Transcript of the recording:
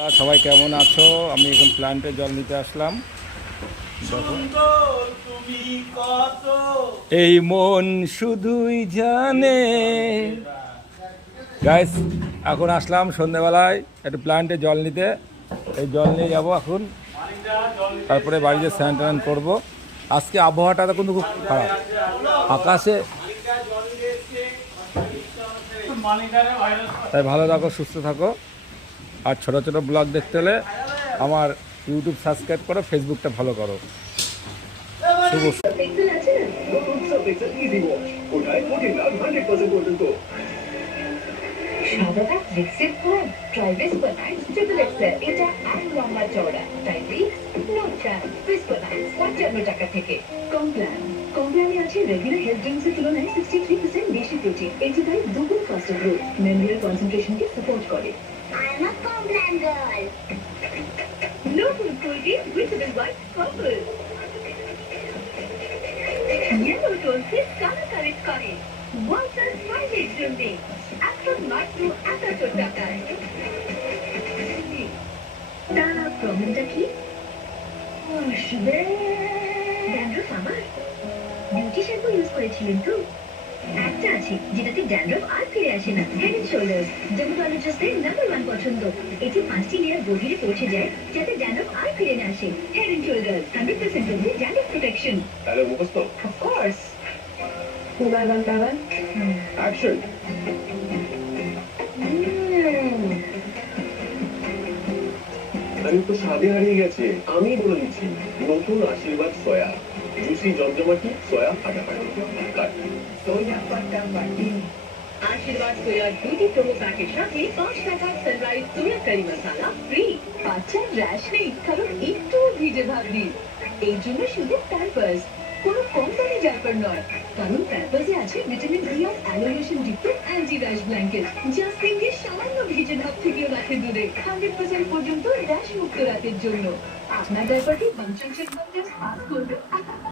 সবাই কেমন আছো? আমি এখন প্ল্যান্টে জল নিতে আসলাম। দেখো, এই মন শুধুই জানে। গাইস, এখন আসলাম সন্ধ্যেবেলায় একটু প্ল্যান্টে জল নিতে। এই জল নিয়ে যাবো এখন, তারপরে বাড়িতে স্নান টান করবো। আজকে আবহাওয়াটা কিন্তু খুব খারাপ, আকাশে। তাই ভালো থাকো, সুস্থ থাকো। আর ছোটো ছোটো ব্লগ দেখতে হলে আমার ইউটিউব সাবস্ক্রাইব করো, ফেসবুকটা ফলো করো। শুভ সাদাটা রিক্সের পর ট্রাইবেস বানাইস ট্রিপল এক্সেল, এটা এক লম্বা চওড়া, তাই রিক্স নো চান্স। ফিস বানাইস 55 টাকা থেকে। কমপ্ল্যানে আছে রেগুলার হেলথ ড্রিঙ্কসের তুলনায় 63% বেশি প্রোটিন, এটি তাই দুগুণ ফাস্টার গ্রোথ, মেমোরি কনসেন্ট্রেশনকে সাপোর্ট করে। I am a Complan girl. নতুন কোল্ড ভিটামিন ওয়াই পার্পল ইয়েলো টোনকে কালার কারেক্ট করে। ওয়াটার স্মাইলের জন্য এখন মাত্র 71 টাকায়। তার প্রবলেমটা কি? ড্যান্ড্রফ আমার বিউটি শ্যাম্পু ইউজ করেছিলেন তো? একটা আছে যেটাতে ড্যান্ড্রফ আর ফিরে আসে না, হেড এন্ড শোল্ডার্স। ডার্মাটোলজিস্টদের নাম্বার 1 পছন্দ। এটি 5টি লেয়ার গভীরে পৌঁছে যায় যাতে ড্যান্ড্রফ আর ফিরে না আসে। হেড এন্ড শোল্ডার্স 100% অবধি ড্যান্ড্রফ প্রোটেকশন। তাহলে মুখস্থ? Of course. অ্যাকশন। আমি তো স্বাদে হারিয়ে গেছে। আমি বলে দিচ্ছি, নতুন আশীর্বাদ সয়া জুসি জমজমাটি সয়া আটা পাটি সোয়া পাতা বাটি। আশীর্বাদ সোয়া দুটি প্রোমো প্যাকের সাথে 5 টাকা সানরাইজ সোয়া কারি মশলা ফ্রি। বাচ্চার র্যাশ নেই কারণ একটু ভিজে ভাবনি। এই জন্য শুধু প্যাম্পার্স, কোনো কম দামি ডায়াপার নয়, কারণ প্যাম্পার্সে আছে ভিটামিন ই আর অ্যালোলেশন যুক্ত অ্যান্টি র্যাশ ব্ল্যাঙ্কেট, যা স্কিনকে সামান্য ভিজে ভাব থেকেও রাখে দূরে। 100% পর্যন্ত র্যাশ মুক্ত রাতের জন্য আপনার ডায়াপারটি ফাংশন চেক করতে পাস করবে।